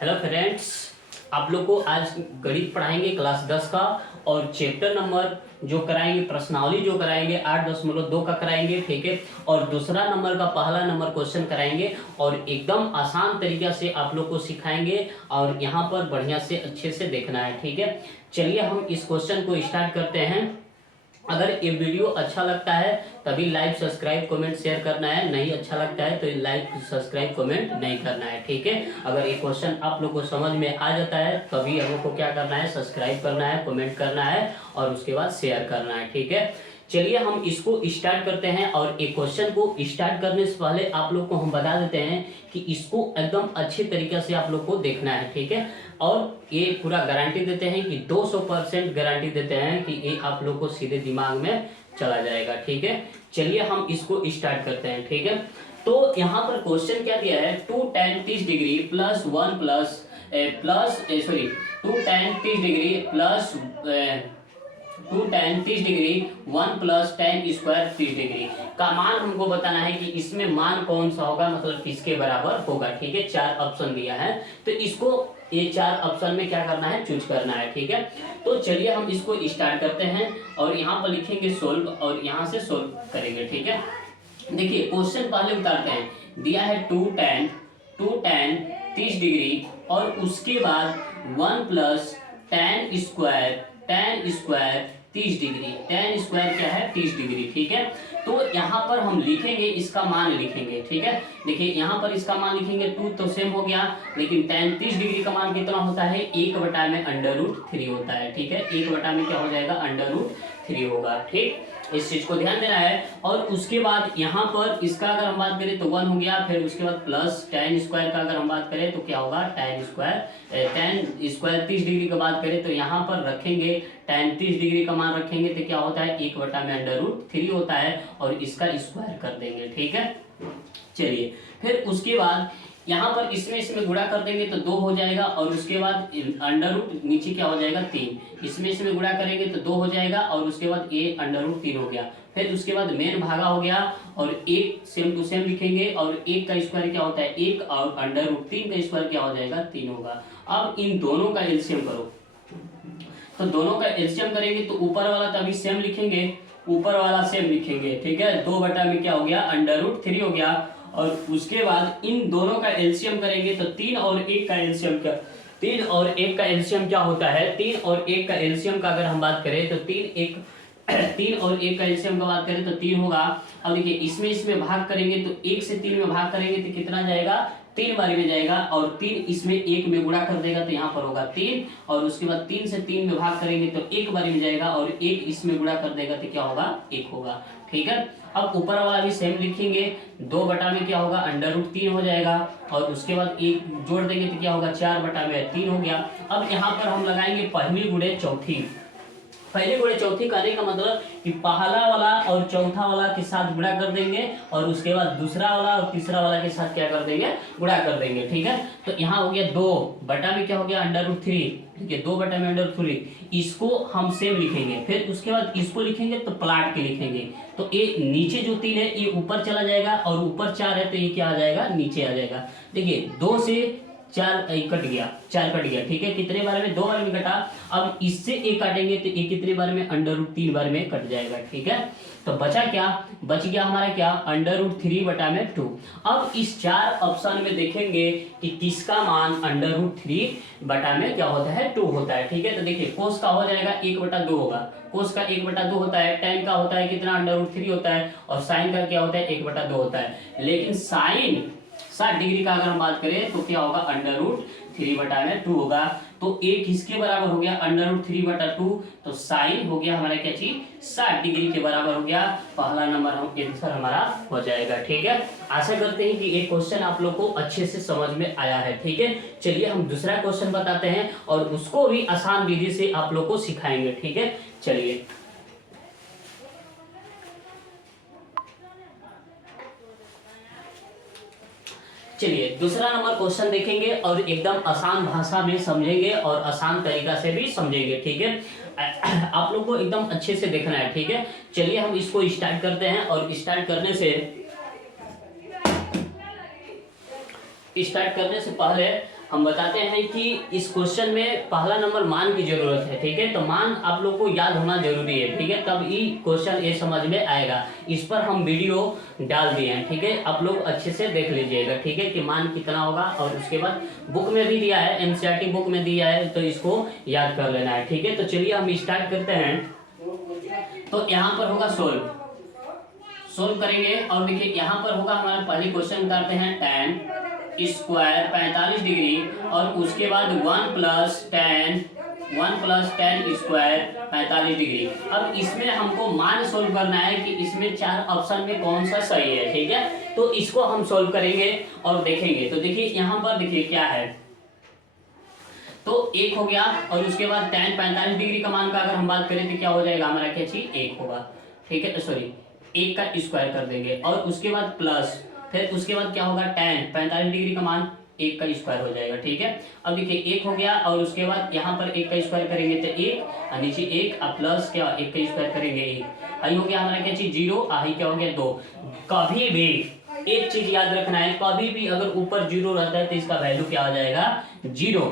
Hello friends, आप लोग को आज गणित पढ़ाएंगे क्लास 10 का। और चैप्टर नंबर जो कराएंगे, प्रश्नावली जो कराएंगे 8.2 का कराएंगे, ठीक है। और दूसरा नंबर का पहला नंबर क्वेश्चन कराएंगे और एकदम आसान तरीका से आप लोग को सिखाएंगे। और यहाँ पर बढ़िया से अच्छे से देखना है, ठीक है। चलिए हम इस क्वेश्चन को स्टार्ट करते हैं। अगर ये वीडियो अच्छा लगता है तभी लाइक सब्सक्राइब कमेंट शेयर करना है, नहीं अच्छा लगता है तो लाइक सब्सक्राइब कमेंट नहीं करना है, ठीक है। अगर ये क्वेश्चन आप लोग को समझ में आ जाता है तभी हम लोग को क्या करना है, सब्सक्राइब करना है, कमेंट करना है और उसके बाद शेयर करना है, ठीक है। चलिए हम इसको स्टार्ट करते हैं। और एक क्वेश्चन को स्टार्ट करने से पहले आप लोग को हम बता देते हैं कि इसको एकदम अच्छे तरीके से आप लोग को देखना है, ठीक है। और ये पूरा गारंटी देते हैं कि 200% गारंटी देते हैं कि ये आप लोग को सीधे दिमाग में चला जाएगा, ठीक है। चलिए हम इसको स्टार्ट करते हैं, ठीक है। तो यहाँ पर क्वेश्चन क्या दिया है, 2 tan 30 degree plus 1 plus 2 tan 30 degree plus 2 tan 30 degree 1 plus tan square 30 degree का मान हमको बताना है कि इसमें मान कौन सा होगा, मतलब किसके बराबर होगा, ठीक है। 4 ऑप्शन दिया है तो इसको ये 4 ऑप्शन में क्या करना है, चूज करना है, ठीक है। तो चलिए हम इसको स्टार्ट करते हैं और यहाँ पर लिखेंगे सोल्व और यहाँ से सोल्व करेंगे, ठीक है। देखिए क्वेश्चन पहले उतारते हैं। दिया है 2 tan 30 डिग्री और उसके बाद 1 plus tan square 30 degree. tan square क्या है, 30 डिग्री, ठीक है। तो यहाँ पर हम लिखेंगे, इसका मान लिखेंगे, ठीक है। देखिए यहाँ पर इसका मान लिखेंगे 2 तो सेम हो गया, लेकिन tan 30 डिग्री का मान कितना होता है, 1/√3 होता है, ठीक है। 1 में क्या हो जाएगा, √3 होगा, ठीक। इस चीज को ध्यान देना है। और उसके बाद यहाँ पर इसका अगर हम बात करें तो 1 हो गया, फिर उसके बाद प्लस tan स्क्वायर का अगर हम बात करें तो क्या होगा, tan स्क्वायर 30 डिग्री का बात करें तो यहाँ पर रखेंगे tan 30 डिग्री का मान रखेंगे तो क्या होता है, 1/√3 होता है और इसका स्क्वायर कर देंगे, ठीक है। चलिए फिर उसके बाद यहाँ पर इसमें गुणा कर देंगे तो 2 हो जाएगा और उसके बाद अंडर नीचे क्या हो जाएगा, 3। इसमें गुणा करेंगे तो 2 हो जाएगा और उसके बाद ये √3 हो गया। फिर उसके बाद मेन भागा हो गया और 1 सेम टू सेम लिखेंगे और 1 का स्क्वायर क्या होता है, 1 और √3 का स्क्वायर क्या हो जाएगा, 3 होगा। अब इन दोनों का एलसीएम करो, तो दोनों का एलसीएम करेंगे तो ऊपर वाला तभी सेम लिखेंगे, ऊपर वाला सेम लिखेंगे, ठीक है। 2 बटा में क्या हो गया, √3 हो गया। और उसके बाद इन दोनों का एलसीएम करेंगे तो 3 और 1 का एलसीएम क्या, 3 और 1 का एलसीएम क्या होता है, 3 और 1 का एलसीएम का अगर हम बात करें तो 3 और 1 का एलसीएम का बात करें तो 3 होगा। अब देखिए इसमें भाग करेंगे तो 1 से 3 में भाग करेंगे तो कितना जाएगा, 3 बारी में जाएगा और 3 इसमें 1 में गुणा कर देगा तो यहाँ पर होगा 3। और उसके बाद 3 से 3 में भाग करेंगे तो 1 बारी में जाएगा और 1 इसमें गुणा कर देगा तो क्या होगा, 1 होगा, ठीक है। अब ऊपर वाला भी सेम लिखेंगे, 2 बटा में क्या होगा, √3 हो जाएगा और उसके बाद 1 जोड़ देंगे तो क्या होगा, 4 बटा में 3 हो गया। अब यहाँ पर हम लगाएंगे पहली गुणे चौथी। पहले गुणे चौथी करने का मतलब कि पहला वाला और चौथा वाला के साथ गुणा कर देंगे और उसके बाद दूसरा वाला और तीसरा वाला के साथ क्या कर देंगे, गुणा कर देंगे, ठीक है। तो यहाँ हो गया 2 बटा में क्या हो गया, √3, ठीक है। 2 बटा में √3, इसको हम सेम लिखेंगे। फिर उसके बाद इसको लिखेंगे तो प्लाट के लिखेंगे तो ये नीचे जो 3 है ये ऊपर चला जाएगा और ऊपर 4 है तो ये क्या आ जाएगा, नीचे आ जाएगा। देखिए 2 से 4 कट गया, 4 कट गया, ठीक है। कितने बार में, 2 बार में कटा। अब इससे 1 काटेंगे तो ये कितने बार में, √3 बार में कट जाएगा, ठीक है। तो बचा क्या, बच गया हमारा क्या, √3 बटा में 2। अब इस 4 ऑप्शन में देखेंगे कि किसका मान √3 बटा में क्या होता है, 2 होता है, ठीक है। तो देखिए कोस का हो जाएगा 1/2 होगा, कोस का 1/2 होता है, tan का होता है कितना, √3 होता है और साइन का क्या होता है, 1/2 होता है। लेकिन साइन 60 डिग्री का अगर हम बात करें तो क्या होगा, √3 बटा में 2 होगा। तो एक किसके बराबर हो गया, √3 बटा 2। तो साइन हो गया हमारा क्या चीज, 60 डिग्री के बराबर हो गया। पहला नंबर आंसर हमारा हो जाएगा, ठीक है। आशा करते हैं कि ये क्वेश्चन आप लोग को अच्छे से समझ में आया है, ठीक है। चलिए हम दूसरा क्वेश्चन बताते हैं और उसको भी आसान विधि से आप लोग को सिखाएंगे, ठीक है। चलिए चलिए दूसरा नंबर क्वेश्चन देखेंगे और एकदम आसान भाषा में समझेंगे और आसान तरीका से भी समझेंगे, ठीक है। आप लोग को एकदम अच्छे से देखना है, ठीक है। चलिए हम इसको स्टार्ट करते हैं और स्टार्ट करने से पहले हम बताते हैं कि इस क्वेश्चन में पहला नंबर मान की जरूरत है, ठीक है। तो मान आप लोग को याद होना जरूरी है, ठीक है, तब ही क्वेश्चन ये समझ में आएगा। इस पर हम वीडियो डाल दिए हैं, ठीक है, आप लोग अच्छे से देख लीजिएगा, ठीक है, कि मान कितना होगा। और उसके बाद बुक में भी दिया है, एनसीईआरटी बुक में दिया है, तो इसको याद कर लेना है, ठीक है। तो चलिए हम स्टार्ट करते हैं। तो यहाँ पर होगा सोल्व करेंगे। और देखिए यहाँ पर होगा हमारा पहले क्वेश्चन करते हैं tan स्क्वायर 45 डिग्री, और उसके बाद 1 प्लस tan स्क्वायर 45 डिग्री। अब इसमें हमको मान सोल्व करना है कि इसमें 4 ऑप्शन में कौन सा सही है, ठीक है। तो इसको हम सोल्व करेंगे और देखेंगे। तो देखिए यहाँ पर देखिए क्या है, तो 1 हो गया, और उसके बाद tan 45 डिग्री का मान का अगर हम बात करें तो क्या हो जाएगा हमारा, क्या चीज 1 होगा, ठीक है, सॉरी 1 का स्क्वायर कर देंगे, और उसके बाद प्लस, फिर उसके बाद क्या होगा tan 45 डिग्री का मान 1 का स्क्वायर हो जाएगा, ठीक है। अब देखिए 1 हो गया, और उसके बाद यहाँ पर 1 का स्क्वायर करेंगे तो 1, और नीचे 1, और प्लस क्या 1 का स्क्वायर करेंगे 1, आई हो गया हमारा क्या चीज 0, आई क्या हो गया 2। कभी भी एक चीज याद रखना है, कभी भी अगर ऊपर 0 रहता है तो इसका वैल्यू क्या हो जाएगा 0।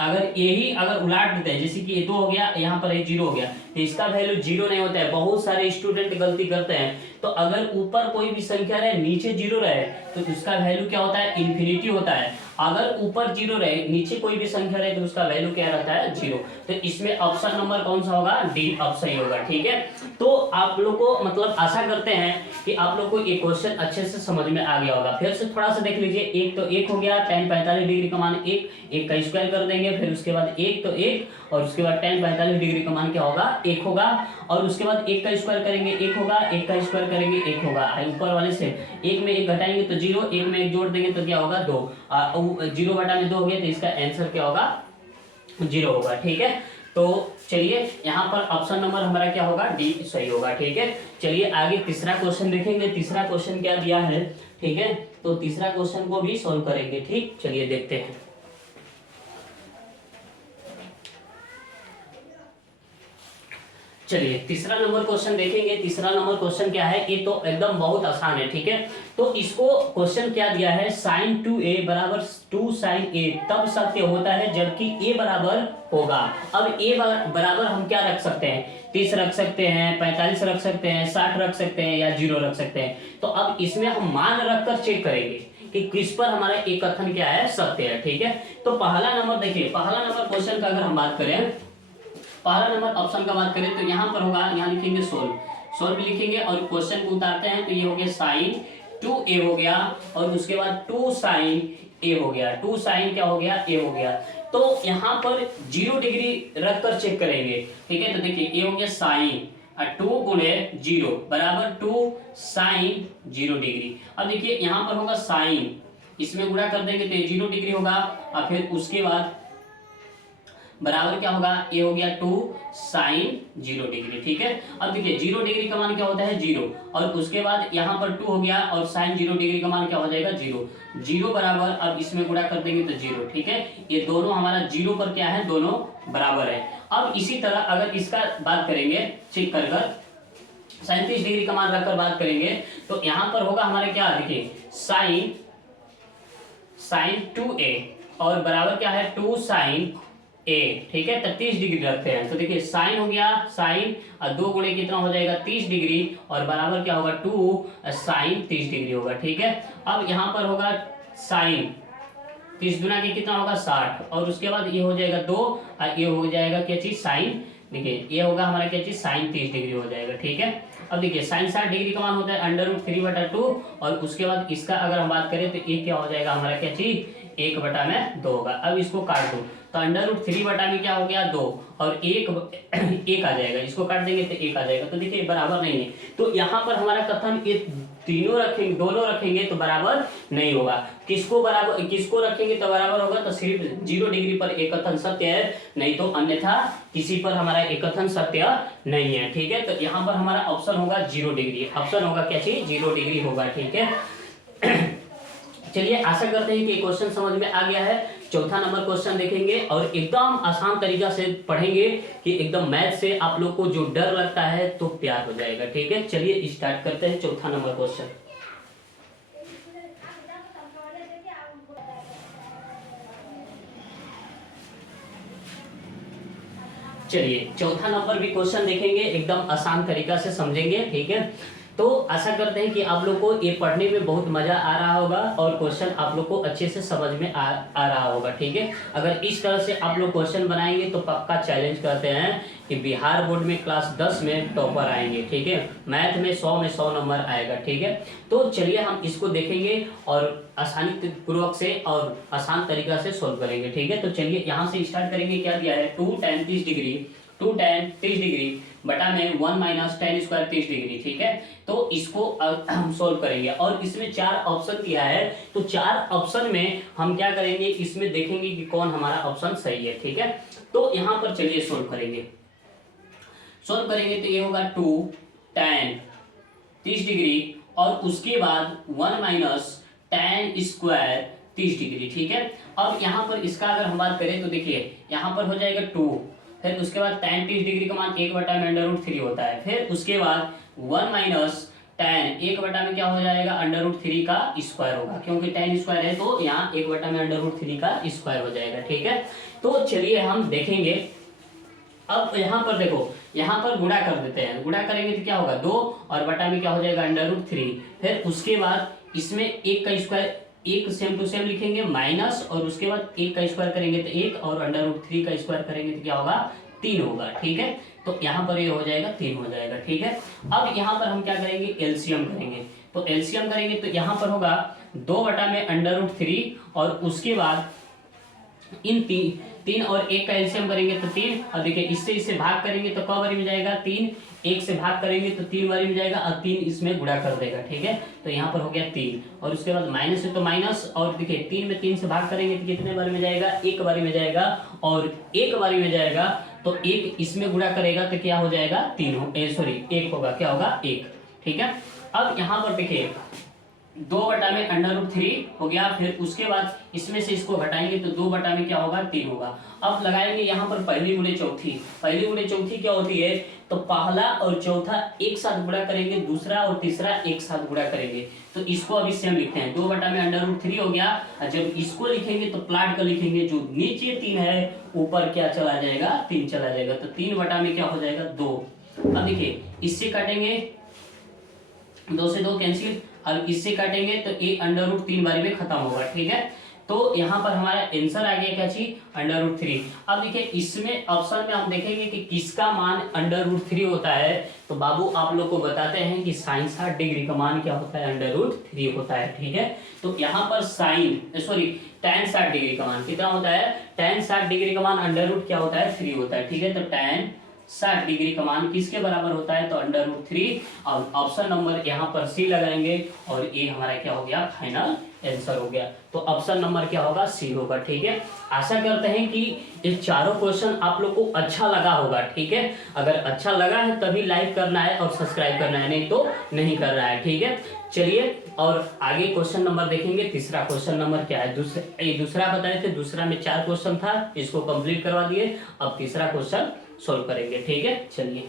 अगर यही अगर उलाट देते हैं, जैसे कि ये 2 हो गया, यहाँ पर 0 हो गया, तो इसका वैल्यू 0 नहीं होता है। बहुत सारे स्टूडेंट गलती करते हैं, तो अगर ऊपर कोई भी संख्या रहे नीचे 0 रहे तो उसका वैल्यू क्या होता है, इन्फिनिटी होता है। अगर ऊपर 0 रहे नीचे कोई भी संख्या रहे तो उसका वैल्यू क्या रहता है 0। तो इसमें ऑप्शन नंबर कौन सा होगा, डी ऑप्शन ही होगा, ठीक है। तो आप लोग को मतलब आशा करते हैं कि आप लोग को ये क्वेश्चन अच्छे से समझ में आ गया होगा। फिर से थोड़ा सा देख लीजिए, 1 तो 1 हो गया, tan 45 डिग्री का मान 1 का स्क्वायर कर देंगे, फिर उसके बाद 1 तो 1, और उसके बाद tan 45 डिग्री का मान क्या होगा 1 होगा, और उसके बाद 1 का स्क्वायर करेंगे 1 होगा, 1 का स्क्वायर करेंगे 1 होगा, ऊपर वाले से 1 में 1 घटाएंगे तो 0, 1 में 1 जोड़ देंगे तो क्या होगा 2, 0 बटा में 2 हो गया, तो इसका आंसर क्या होगा 0 होगा, ठीक है। तो चलिए यहाँ पर ऑप्शन नंबर हमारा क्या होगा, डी सही होगा, ठीक है। चलिए आगे तीसरा क्वेश्चन देखेंगे। तीसरा क्वेश्चन क्या दिया है, ठीक है, तो तीसरा क्वेश्चन को भी सॉल्व करेंगे, ठीक। चलिए देखते हैं। चलिए तीसरा नंबर क्वेश्चन देखेंगे। तीसरा नंबर क्वेश्चन क्या है, ये तो एकदम बहुत आसान है, ठीक है। तो इसको क्वेश्चन क्या दिया है, sin 2a बराबर 2 sin a तब सत्य होता है जबकि a बराबर होगा। अब a बराबर हम क्या रख सकते हैं, 30 रख सकते हैं, 45 रख सकते हैं, 60 रख सकते हैं, या 0 रख सकते हैं। तो अब इसमें हम मान रखकर चेक करेंगे कि किस पर हमारा एक कथन क्या है, सत्य है, ठीक है। तो पहला नंबर देखिए, पहला नंबर क्वेश्चन का अगर हम बात करें, पहला नंबर ऑप्शन का बात करें तो यहाँ पर होगा, यहाँ लिखेंगे सोल्व लिखेंगे, और क्वेश्चन को उतारते हैं तो ये हो गया sin 2a हो गया, और उसके बाद 2 sin a हो गया, 2 sin क्या हो गया a हो गया। तो यहाँ पर 0 डिग्री रखकर चेक करेंगे, ठीक है। तो देखिए a हो गया sin 2 गुणे 0 बराबर 2 sin 0 डिग्री। अब देखिए यहाँ पर होगा sin, इसमें गुणा कर देंगे तो 0 डिग्री होगा, और फिर उसके बाद बराबर क्या होगा, ये हो गया 2 sin 0 डिग्री, ठीक है। अब देखिए 0 डिग्री का मान क्या होता है 0, और उसके बाद यहाँ पर 2 हो गया, और sin 0 डिग्री का मान क्या हो जाएगा 0 बराबर, अब इसमें गुणा कर देंगे तो 0, ठीक है। ये दोनों हमारा 0 पर क्या है, दोनों बराबर है। अब इसी तरह अगर इसका बात करेंगे चेक कर 37 डिग्री का मान रखकर बात करेंगे, तो यहाँ पर होगा हमारे क्या, देखिए sin 2a और बराबर क्या है 2 sin a, ठीक है। 30 डिग्री रखते हैं, तो देखिए साइन हो गया, साइन 2 गुणे कितना हो जाएगा 30 डिग्री, और बराबर क्या होगा 2 साइन 30 डिग्री होगा, ठीक है। अब यहाँ पर होगा साइन 30 गुना के कितना होगा 60, और उसके बाद ये हो जाएगा 2, ये हो जाएगा क्या चीज साइन, देखिए ये होगा हमारा क्या चीज साइन 30 डिग्री हो जाएगा, ठीक है। अब देखिए साइन 60 डिग्री का मान होता है √3/2, और उसके बाद इसका अगर हम बात करें तो ये क्या हो जाएगा हमारा क्या चीज 1/2 होगा। अब इसको काट दो तो √3 में क्या हो गया 2, और एक आ जाएगा, इसको काट देंगे तो 1 आ जाएगा। तो देखिए बराबर नहीं है, तो यहाँ पर हमारा कथन ये दोनों रखेंगे तो बराबर नहीं होगा। किसको रखेंगे तो बराबर होगा, तो सिर्फ 0 डिग्री पर एक कथन सत्य है, नहीं तो अन्यथा किसी पर हमारा एक कथन सत्य नहीं है, ठीक है। तो यहाँ पर हमारा ऑप्शन होगा 0 डिग्री, ऑप्शन होगा क्या चीज 0 डिग्री होगा, ठीक है। चलिए आशा करते हैं कि क्वेश्चन समझ में आ गया है। चौथा नंबर क्वेश्चन देखेंगे, और एकदम आसान तरीका से पढ़ेंगे कि एकदम मैथ से आप लोग को जो डर लगता है तो प्यार हो जाएगा, ठीक है। चलिए स्टार्ट करते हैं चौथा नंबर क्वेश्चन। चलिए चौथा नंबर भी क्वेश्चन देखेंगे, एकदम आसान तरीका से समझेंगे, ठीक है। तो आशा करते हैं कि आप लोग को ये पढ़ने में बहुत मजा आ रहा होगा और क्वेश्चन आप लोग को अच्छे से समझ में आ रहा होगा, ठीक है। अगर इस तरह से आप लोग क्वेश्चन बनाएंगे तो पक्का चैलेंज करते हैं कि बिहार बोर्ड में क्लास 10 में टॉपर आएंगे, ठीक है। मैथ में 100 में 100 नंबर आएगा, ठीक है। तो चलिए हम इसको देखेंगे और आसानी पूर्वक से और आसान तरीका से सोल्व करेंगे, ठीक है। तो चलिए यहाँ से स्टार्ट करेंगे। क्या दिया है, 2 tan 30 डिग्री 2 tan 30 डिग्री बटा में 1 माइनस tan स्क्वायर 30 डिग्री, ठीक है। तो इसको हम सोल्व करेंगे और इसमें 4 ऑप्शन दिया है। तो 4 ऑप्शन में हम क्या करेंगे, इसमें देखेंगे कि कौन हमारा ऑप्शन सही है, ठीक है। तो यहाँ पर चलिए सोल्व करेंगे तो ये होगा 2 tan 30 डिग्री और उसके बाद 1 माइनस tan स्क्वायर 30 डिग्री, ठीक है। अब यहाँ पर इसका अगर हम बात करें तो देखिए यहाँ पर हो जाएगा 2, फिर उसके बाद tan 30 डिग्री का मान 1/√3 होता है। फिर उसके बाद 1 माइनस tan 1 में क्या हो जाएगा, √3 का स्क्वायर होगा, क्योंकि tan स्क्वायर है तो यहाँ 1/√3 का स्क्वायर हो जाएगा, ठीक है। तो चलिए हम देखेंगे। अब यहाँ पर देखो, यहाँ पर गुणा कर देते हैं। गुणा करेंगे तो क्या होगा, 2 और बटा में क्या हो जाएगा √3। फिर उसके बाद इसमें 1 का स्क्वायर, एक सेम टू सेम लिखेंगे माइनस, और उसके बाद 1 का स्क्वायर करेंगे तो 1 और √3 का स्क्वायर करेंगे तो क्या होगा 3 होगा, ठीक है। तो यहाँ पर ये हो जाएगा 3 हो जाएगा, ठीक है। अब यहाँ पर हम क्या करेंगे, एलसीएम करेंगे। तो एलसीएम करेंगे तो यहाँ पर होगा 2 बटा में √3 और उसके बाद इन 3 और 1 का एलसीएम करेंगे तो 3, और देखिए इससे भाग करेंगे तो क बारी में जाएगा 3, 1 से भाग करेंगे तो 3 बारी में जाएगा और 3 इसमें गुणा कर देगा, ठीक है। तो यहाँ पर हो गया 3 और उसके बाद माइनस है तो माइनस, और देखिए 3 में 3 से भाग करेंगे तो कितने बारी में जाएगा, 1 बारी में जाएगा, और 1 बारी में जाएगा तो 1 इसमें गुणा करेगा तो क्या हो जाएगा 1 होगा, क्या होगा 1, ठीक है। अब यहाँ पर देखिए 2 बटा में √3 हो गया, फिर उसके बाद इसमें से इसको घटाएंगे तो 2 बटा में क्या होगा 3 होगा। अब लगाएंगे यहाँ पर पहली गुणे चौथी। पहली गुणे चौथी क्या होती है, तो पहला और चौथा एक साथ गुणा करेंगे, दूसरा और तीसरा एक साथ गुणा करेंगे। तो इसको अभी सेम लिखते हैं, 2 बटा में √3 हो गया। और जब इसको लिखेंगे तो प्लाट कर लिखेंगे, जो नीचे 3 है ऊपर क्या चला जाएगा 3 चला जाएगा, तो 3 बटा में क्या हो जाएगा 2। अब देखिए इससे काटेंगे, 2 से 2 कैंसिल, अब इससे काटेंगे तो ये √3 बारी में खत्म होगा, ठीक है। तो यहाँ पर हमारा आंसर आ गया क्या चीज, √3। अब देखिए इसमें ऑप्शन में हम देखेंगे कि किसका मान √3 होता है। तो बाबू आप लोग को बताते हैं कि sin 60 डिग्री का मान क्या होता है, √3 होता है, ठीक है। तो यहाँ पर tan 60 डिग्री का मान कितना होता है, tan 60 डिग्री का मान क्या होता है 3 होता है, ठीक है। तो tan 60 डिग्री का मान किसके बराबर होता है, तो √3। और ऑप्शन नंबर यहाँ पर सी लगाएंगे और ये हमारा क्या हो गया, फाइनल आंसर हो गया। तो ऑप्शन नंबर क्या होगा, सी होगा, ठीक है। आशा करते हैं कि ये चारों क्वेश्चन आप लोग को अच्छा लगा होगा, ठीक है। अगर अच्छा लगा है तभी लाइक करना है और सब्सक्राइब करना है, नहीं तो नहीं करना है, ठीक है। चलिए और आगे क्वेश्चन नंबर देखेंगे। तीसरा क्वेश्चन नंबर क्या है, दूसरा बताए थे, दूसरा में 4 क्वेश्चन था, इसको कंप्लीट करवा दिए। अब तीसरा क्वेश्चन सोल्व करेंगे, ठीक है। चलिए